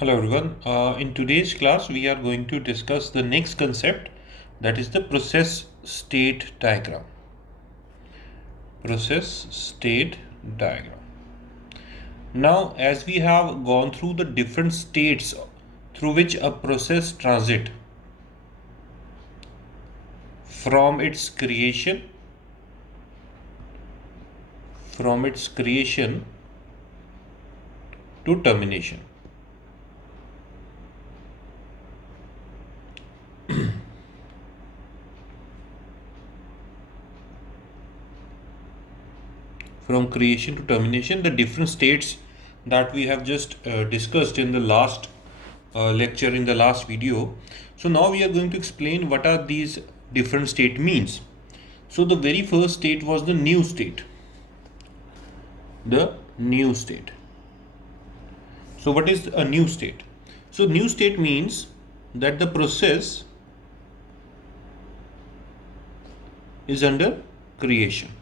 Hello everyone. In today's class, we are going to discuss the next concept, that is the process state diagram. Process state diagram. Now, as we have gone through the different states through which a process transit from its creation to termination. From creation to termination, the different states that we have just discussed in the last lecture, in the last video. So now we are going to explain what are these different state means. So the very first state was the new state. The new state. So what is a new state? So new state means that the process is under creation.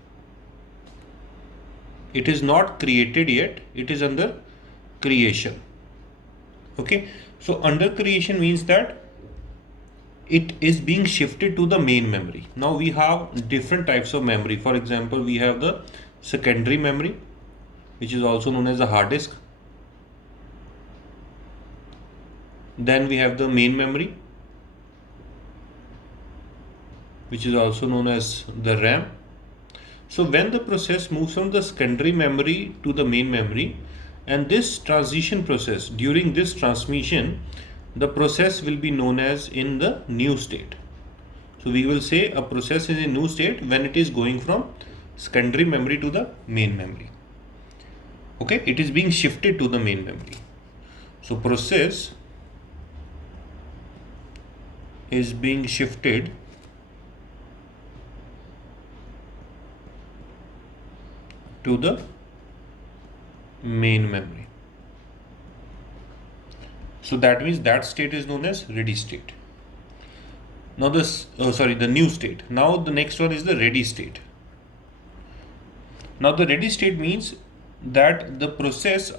It is not created yet, it is under creation. Okay, so under creation means that it is being shifted to the main memory. Now we have different types of memory. For example, we have the secondary memory, which is also known as the hard disk. Then we have the main memory, which is also known as the RAM. So when the process moves from the secondary memory to the main memory, and this transition process, during this transmission, the process will be known as in the new state. So we will say a process is in new state when it is going from secondary memory to the main memory. Okay, it is being shifted to the main memory. So process is being shifted to the main memory. So that means that state is known as ready state. Now the new state. Now the next one is the ready state. Now the ready state means that the process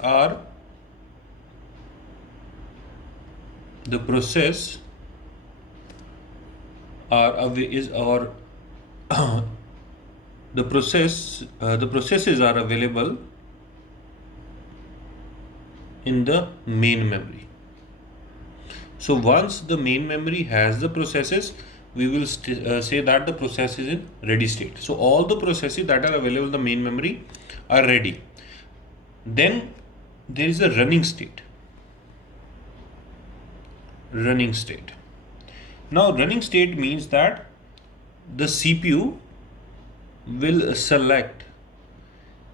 the processes are available in the main memory. So once the main memory has the processes, we will say that the process is in ready state. So all the processes that are available in the main memory are ready. Then there is a running state. Running state. Now running state means that the CPU will select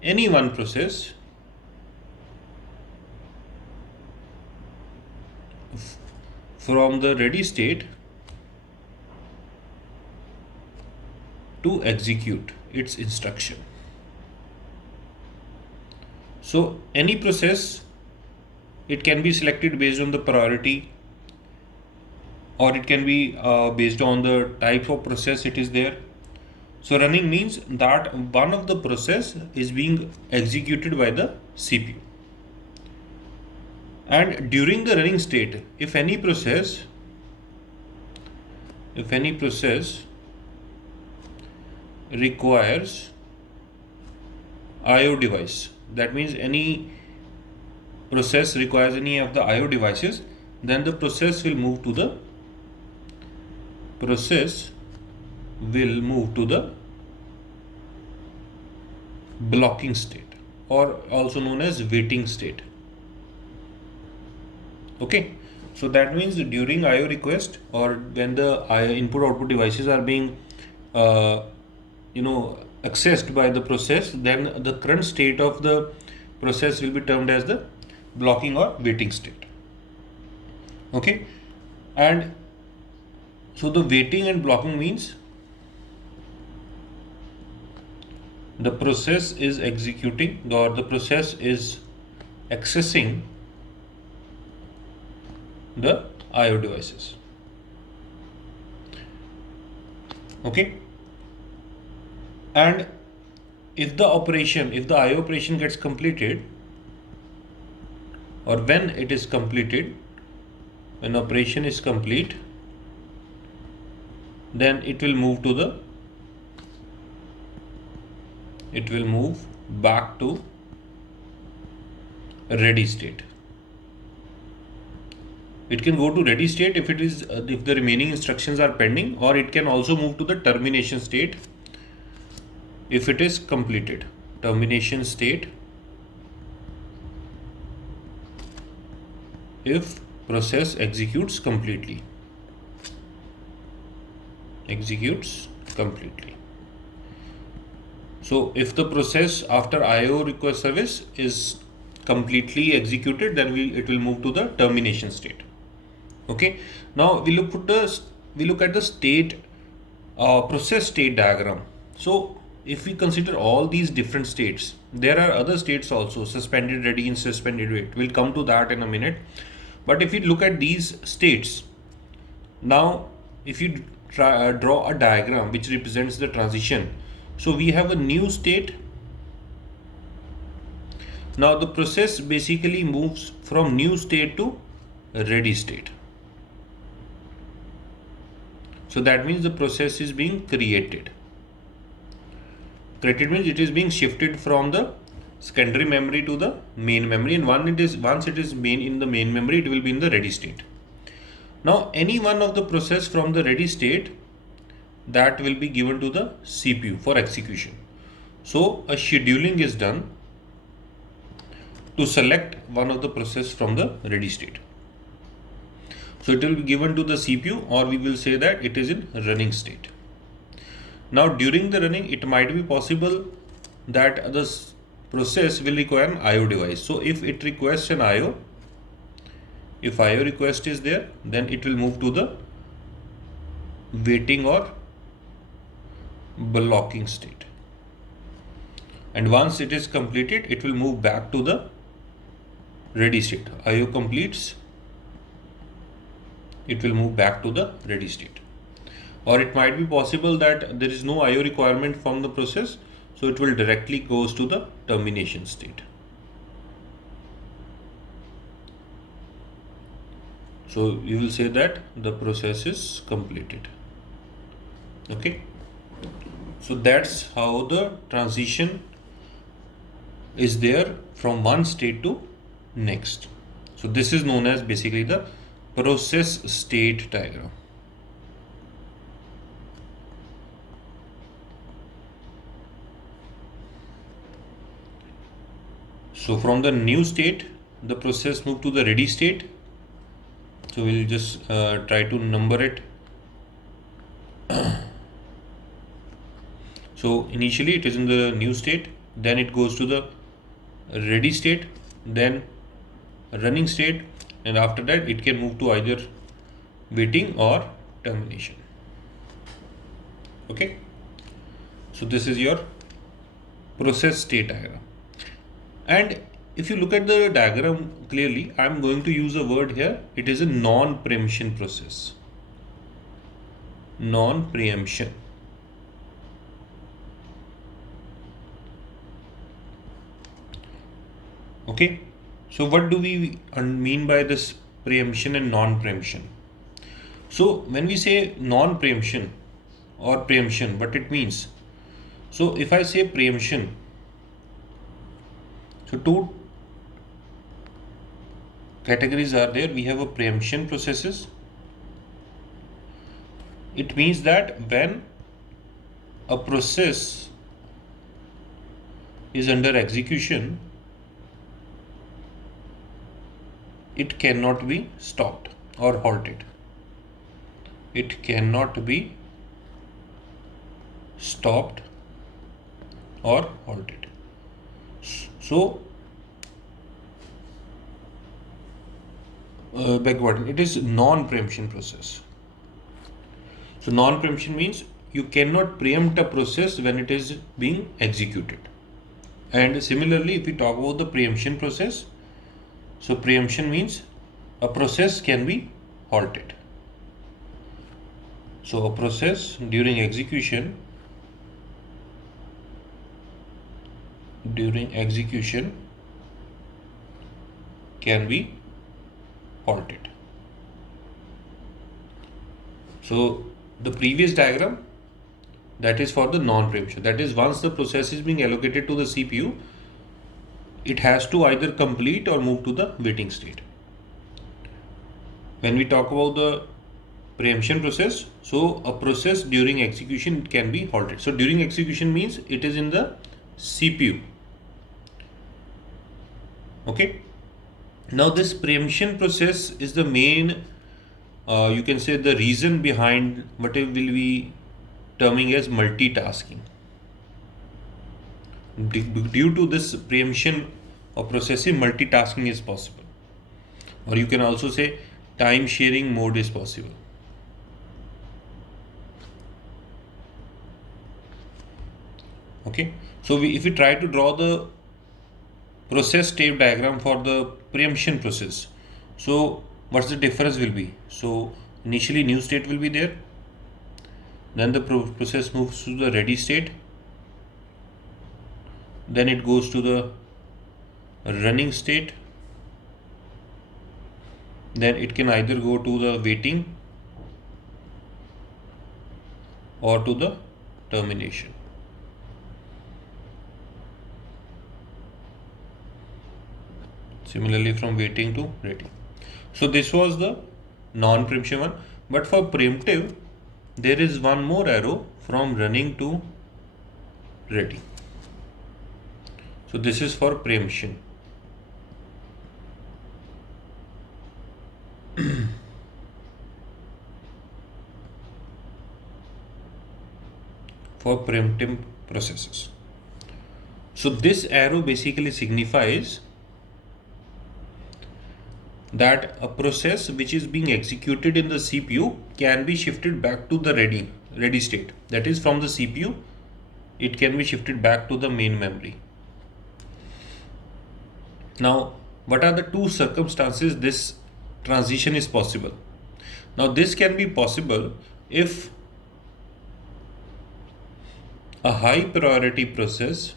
any one process from the ready state to execute its instruction. So any process, it can be selected based on the priority, or it can be based on the type of process it is there. So running means that one of the process is being executed by the CPU. And during the running state, if any process requires IO device, that means any process requires any of the IO devices, then the process will move to the blocking state, or also known as waiting state. Okay, so that means during IO request, or when the input output devices are being accessed by the process, then the current state of the process will be termed as the blocking or waiting state. Okay, and so the waiting and blocking means the process is executing, or the process is accessing the IO devices. Okay, and if the IO operation gets completed, or when it is completed, when operation is complete, then it will move back to ready state. It can go to ready state if the remaining instructions are pending, or it can also move to the termination state if it is completed. Termination state if process executes completely. So if the process after IO request service is completely executed, then it will move to the termination state. Okay. Now we look at the state process state diagram. So if we consider all these different states, there are other states also, suspended ready and suspended wait. We'll come to that in a minute. But if we look at these states, now if you draw a diagram which represents the transition, so we have a new state. Now the process basically moves from new state to ready state. So that means the process is being created. Created means it is being shifted from the secondary memory to the main memory, and once it is in the main memory, it will be in the ready state. Now any one of the process from the ready state, that will be given to the CPU for execution. So a scheduling is done to select one of the process from the ready state. So it will be given to the CPU, or we will say that it is in running state. Now during the running, it might be possible that the process will require an IO device. So if it requests an IO, if IO request is there, then it will move to the waiting or blocking state. And once it is completed, it will move back to the ready state. IO completes, it will move back to the ready state. Or it might be possible that there is no IO requirement from the process, so it will directly goes to the termination state. So you will say that the process is completed. Okay. So that's how the transition is there from one state to next. So this is known as basically the process state diagram. So from the new state, the process moved to the ready state. So we'll just try to number it. So initially it is in the new state, then it goes to the ready state, then running state, and after that it can move to either waiting or termination. Okay. So this is your process state diagram. And if you look at the diagram clearly, I am going to use a word here. It is a non-preemption process. Non-preemption. Okay. So what do we mean by this preemption and non-preemption? So when we say non-preemption or preemption, what it means? So if I say preemption, so two categories are there. We have a preemption processes. It means that when a process is under execution, it cannot be stopped or halted. It cannot be stopped or halted. So, it is non-preemption process. So non-preemption means you cannot preempt a process when it is being executed. And similarly, if we talk about the preemption process, so preemption means a process can be halted. So a process during execution can be halted. So the previous diagram, that is for the non-preemption. That is, once the process is being allocated to the CPU, it has to either complete or move to the waiting state. When we talk about the preemption process, so a process during execution can be halted. So during execution means it is in the CPU. Okay. Now this preemption process is the main, you can say, the reason behind what we will be terming as multitasking. Due to this preemption of processing, multitasking is possible, or you can also say time sharing mode is possible. Okay, so if we try to draw the process state diagram for the preemption process, so what's the difference will be? So initially new state will be there, then the process moves to the ready state, then it goes to the running state, then it can either go to the waiting or to the termination. Similarly from waiting to ready. So this was the non-preemption one, but for preemptive there is one more arrow from running to ready. So this is for preemption. For preemptive processes. So this arrow basically signifies that a process which is being executed in the CPU can be shifted back to the ready state. That is, from the CPU it can be shifted back to the main memory. Now, what are the two circumstances this transition is possible? Now, this can be possible if a high priority process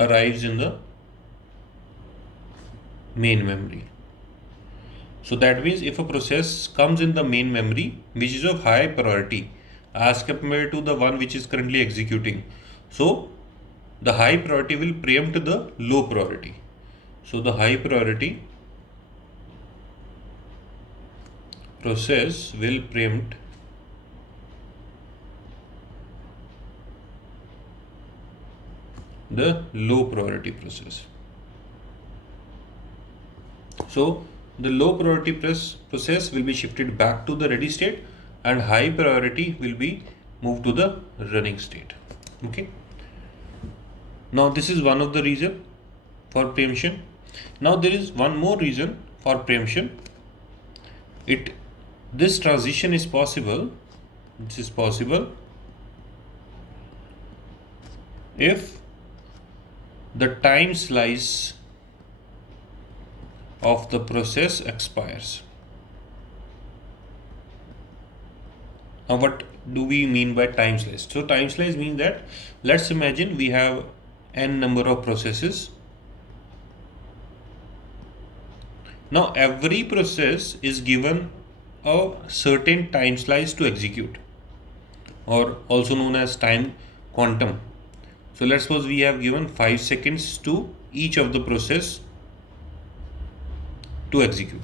arrives in the main memory. So that means if a process comes in the main memory which is of high priority as compared to the one which is currently executing, so the high priority will preempt the low priority. So the high priority process will preempt the low priority process. So the low priority process will be shifted back to the ready state and high priority will be moved to the running state. Okay. Now this is one of the reason for preemption. Now there is one more reason for preemption. This transition is possible. This is possible if the time slice of the process expires. Now what do we mean by time slice? So time slice means that, let's imagine we have n number of processes. Now every process is given a certain time slice to execute, or also known as time quantum. So let's suppose we have given 5 seconds to each of the process to execute.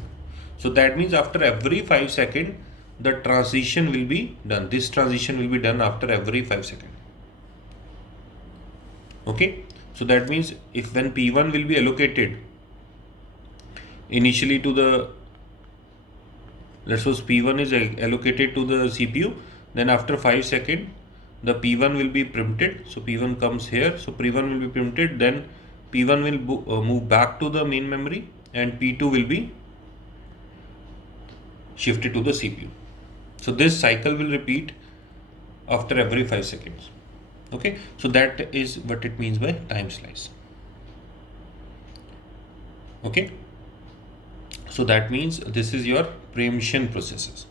So that means after every 5 seconds, the transition will be done. This transition will be done after every 5 seconds. Okay. So that means if when P1 will be allocated initially to the, let's suppose P1 is allocated to the CPU, then after 5 seconds, the P1 will be preempted. So P1 comes here. So P1 will be preempted. Then P1 will move back to the main memory and P2 will be shifted to the CPU. So this cycle will repeat after every 5 seconds. Okay. So that is what it means by time slice. Okay. So that means this is your preemption processes.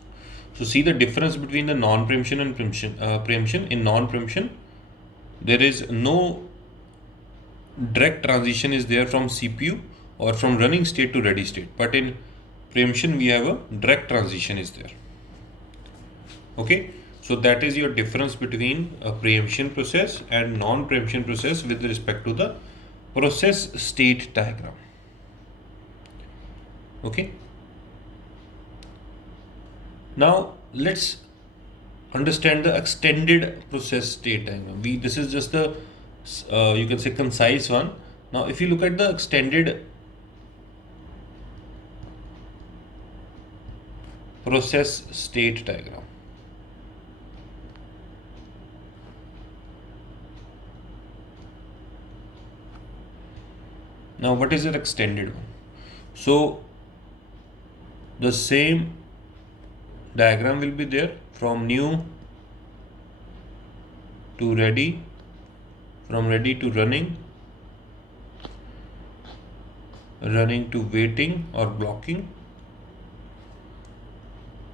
So see the difference between the non-preemption and preemption. In non-preemption, there is no direct transition is there from CPU or from running state to ready state, but in preemption we have a direct transition is there. Okay, so that is your difference between a preemption process and non-preemption process with respect to the process state diagram. Okay, now let's understand the extended process state diagram. This is just the you can say concise one. Now if you look at the extended process state diagram, now what is an extended one? So the same diagram will be there from new to ready, from ready to running, running to waiting or blocking,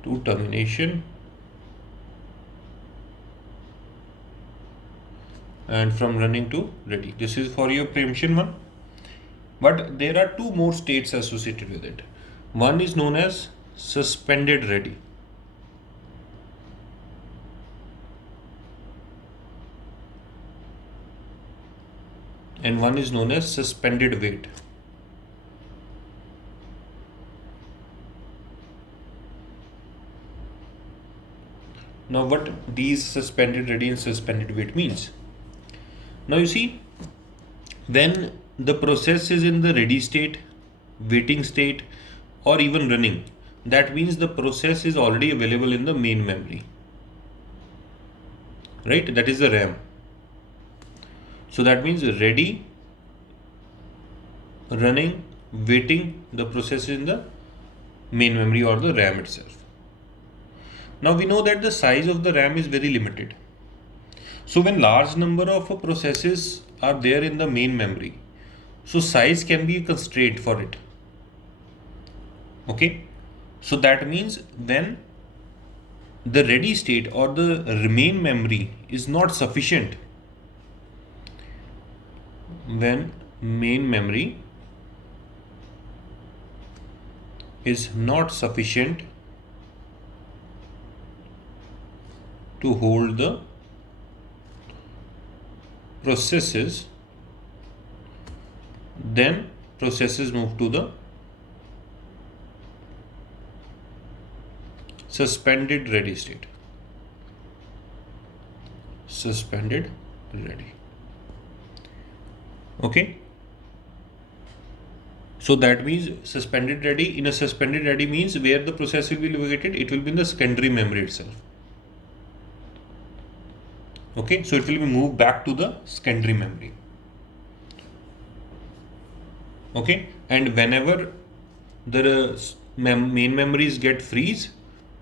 to termination, and from running to ready. This is for your preemption one. But there are two more states associated with it. One is known as suspended ready. And one is known as suspended wait. Now what these suspended ready and suspended wait means? Now you see, when the process is in the ready state, waiting state, or even running, that means the process is already available in the main memory, right? That is the RAM. So that means ready, running, waiting, the process is in the main memory or the RAM itself. Now we know that the size of the RAM is very limited. So when large number of processes are there in the main memory, so size can be a constraint for it. Okay, so that means when the ready state or the remain memory is not sufficient, when main memory is not sufficient to hold the processes, then processes move to the suspended ready state. Suspended ready. Okay. So that means suspended ready. In a suspended ready means where the process will be located, it will be in the secondary memory itself. Okay, so it will be moved back to the secondary memory. Okay, and whenever the main memories get freeze,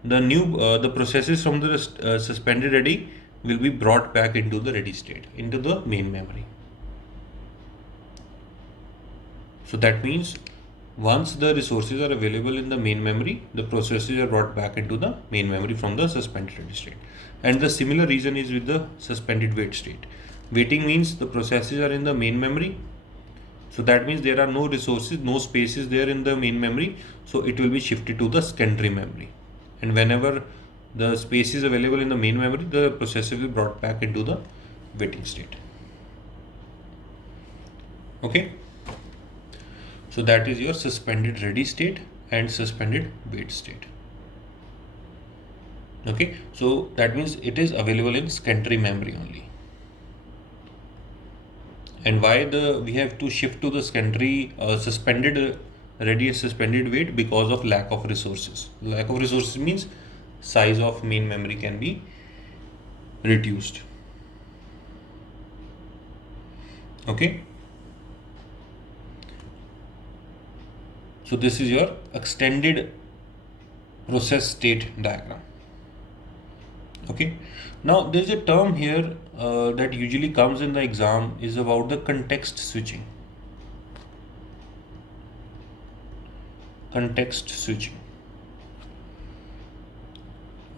the processes from the suspended ready will be brought back into the ready state, into the main memory. So that means once the resources are available in the main memory, the processes are brought back into the main memory from the suspended ready state. And the similar reason is with the suspended wait state. Waiting means the processes are in the main memory. So that means there are no resources, no spaces there in the main memory. So it will be shifted to the secondary memory. And whenever the space is available in the main memory, the process will be brought back into the waiting state. Okay. So that is your suspended ready state and suspended wait state. Okay, so that means it is available in secondary memory only. And why we have to shift to the secondary suspended ready and suspended wait? Because of lack of resources. Lack of resources means size of main memory can be reduced. Okay. So this is your extended process state diagram. Okay. Now there is a term here that usually comes in the exam is about the context switching. Context switching.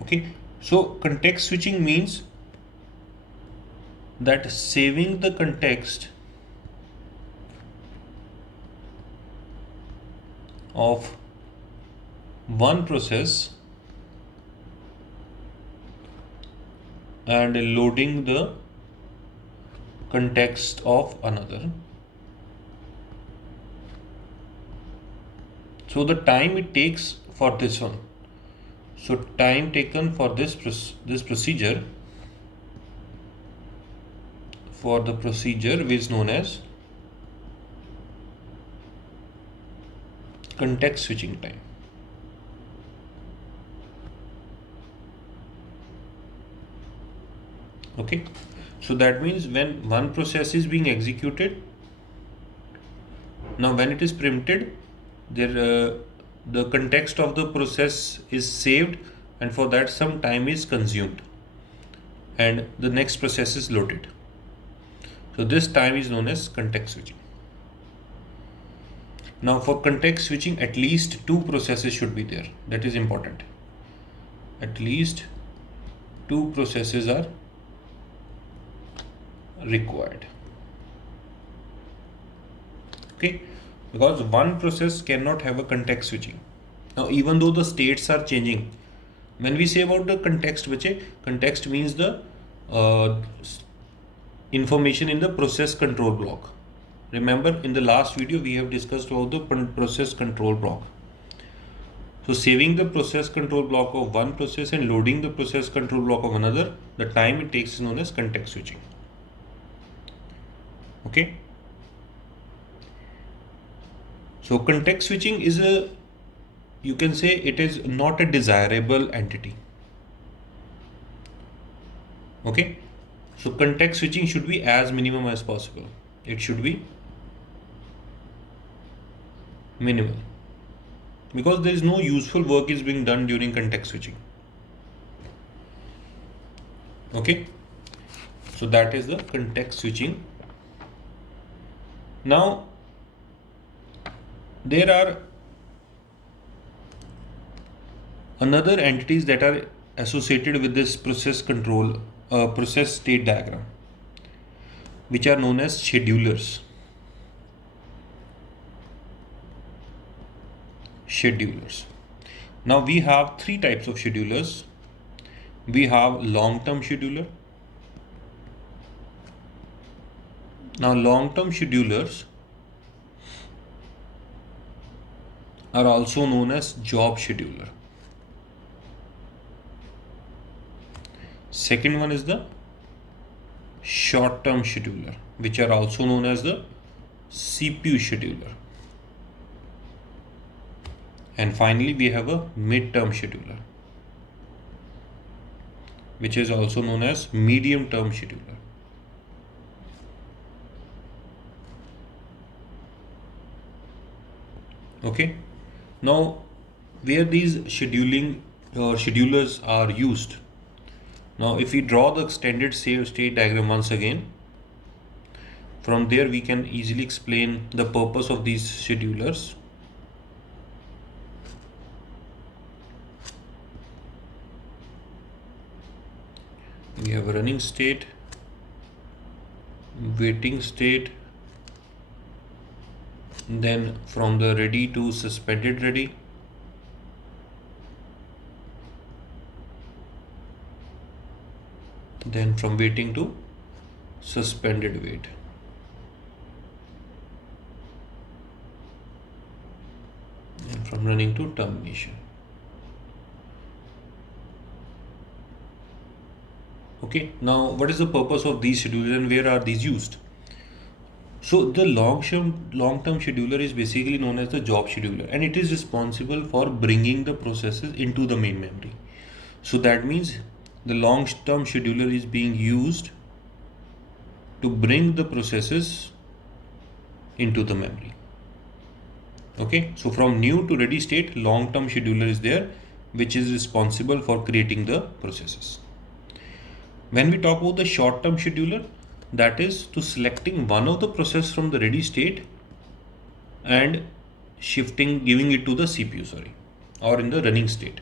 Okay. So context switching means that saving the context of one process and loading the context of another. So the time it takes for this one. So time taken for this procedure, for the procedure is known as context switching time. Okay, so that means when one process is being executed, now when it is preempted, the context of the process is saved, and for that some time is consumed, and the next process is loaded. So this time is known as context switching. Now for context switching, at least two processes should be there. That is important. At least two processes are required. Okay, because one process cannot have a context switching. Now even though the states are changing, when we say about the context, context means the information in the process control block. Remember in the last video we have discussed about the process control block. So saving the process control block of one process and loading the process control block of another, the time it takes is known as context switching. Okay. So context switching is you can say it is not a desirable entity. Okay. So context switching should be as minimum as possible. It should be minimal, because there is no useful work is being done during context switching. Okay. So that is the context switching. Now there are another entities that are associated with this process control, process state diagram, which are known as schedulers. Now we have three types of schedulers. We have long-term scheduler. Now long-term schedulers are also known as job scheduler. Second one is the short-term scheduler, which are also known as the CPU scheduler. And finally we have a mid-term scheduler, which is also known as medium-term scheduler. Okay. Now where these schedulers are used. Now if we draw the extended state diagram once again, from there we can easily explain the purpose of these schedulers. We have a running state, waiting state, then from the ready to suspended ready, then from waiting to suspended wait. And from running to termination. Okay, now what is the purpose of these schedulers and where are these used? So the long-term scheduler is basically known as the job scheduler, and it is responsible for bringing the processes into the main memory. So that means the long-term scheduler is being used to bring the processes into the memory. Okay, so from new to ready state, long-term scheduler is there, which is responsible for creating the processes. When we talk about the short-term scheduler, that is to selecting one of the process from the ready state and giving it to the CPU, or in the running state.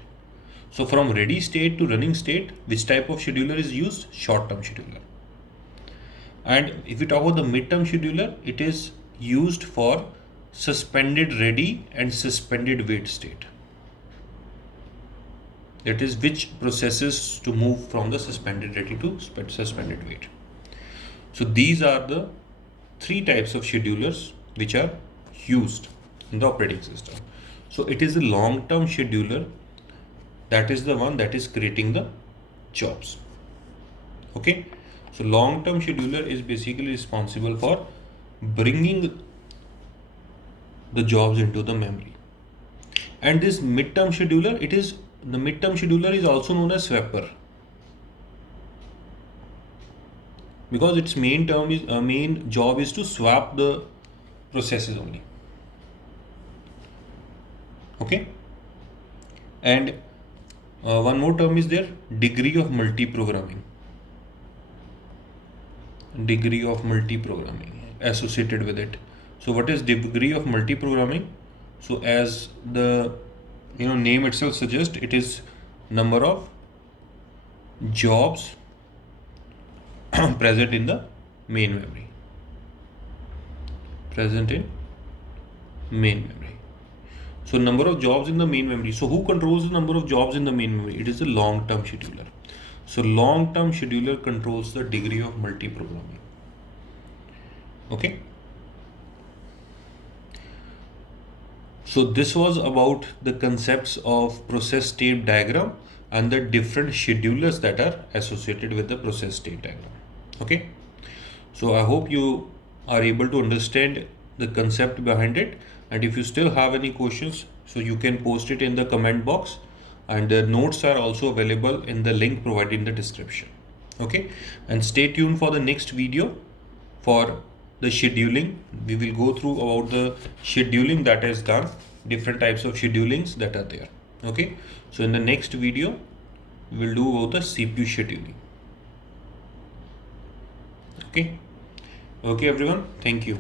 So from ready state to running state, which type of scheduler is used? Short-term scheduler. And if we talk about the mid-term scheduler, it is used for suspended ready and suspended wait state. That is, which processes to move from the suspended ready to suspended wait. So these are the three types of schedulers which are used in the operating system. So it is a long-term scheduler, that is the one that is creating the jobs. Okay, so long-term scheduler is basically responsible for bringing the jobs into the memory. And this mid-term scheduler, the mid-term scheduler is also known as swapper, because its main job is to swap the processes only. Okay, and one more term is there, degree of multi-programming. Degree of multi-programming associated with it. So what is degree of multi-programming? So as the name itself suggests, it is number of jobs present in the main memory. Present in main memory. So number of jobs in the main memory. So who controls the number of jobs in the main memory? It is the long-term scheduler. So long-term scheduler controls the degree of multi-programming. Okay. So this was about the concepts of process state diagram and the different schedulers that are associated with the process state diagram. Okay. So I hope you are able to understand the concept behind it. And if you still have any questions, so you can post it in the comment box, and the notes are also available in the link provided in the description. Okay, and stay tuned for the next video for the scheduling. We will go through about the scheduling that is done, different types of schedulings that are there. Okay, so in the next video, we'll do about the CPU scheduling. Okay, everyone, thank you.